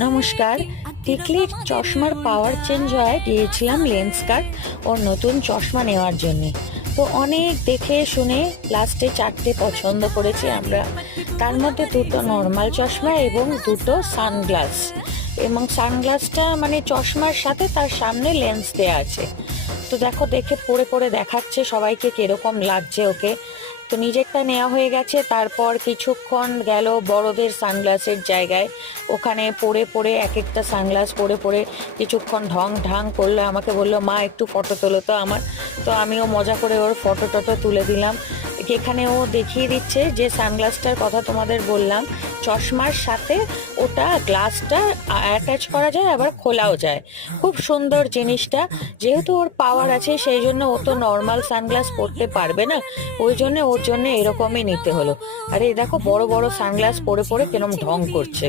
নমস্কার। টিকলির চশমার পাওয়ার চেঞ্জ হয় গিয়েছিলাম লেন্স কার্ট ওর নতুন চশমা নেওয়ার জন্যে। তো অনেক দেখে শুনে লাস্টে 4টে পছন্দ করেছি আমরা। তার মধ্যে দুটো নর্মাল চশমা এবং দুটো সানগ্লাস, এবং সানগ্লাসটা মানে চশমার সাথে তার সামনে লেন্স দেয়া আছে। তো দেখো, দেখে পরে পরে দেখাচ্ছে সবাইকে কিরকম লাগছে ওকে। তো নিজেরটা নেওয়া হয়ে গেছে, তারপর কিছুক্ষণ গেল বড়দের সানগ্লাসের জায়গায়। ওখানে পরে পরে এক একটা সানগ্লাস পরে পরে কিছুক্ষণ ঢং ঢাং করলো, আমাকে বললো মা একটু ফটো তোলো তো আমার। তো আমিও মজা করে ওর ফটো টটো তুলে দিলাম। এখানে ও দেখিয়ে দিচ্ছে যে সানগ্লাসটার কথা তোমাদের বললাম, চশমার সাথে ওটা গ্লাসটা অ্যাটাচ করা যায়, আবার খোলাও যায়। খুব সুন্দর জিনিসটা। যেহেতু ওর পাওয়ার আছে সেই জন্য ও তো নর্মাল সানগ্লাস পরতে পারবে না, ওই জন্য ওর জন্য এরকমই নিতে হলো। আরে দেখো, বড় বড় সানগ্লাস পরে পরে কিরম ঢং করছে।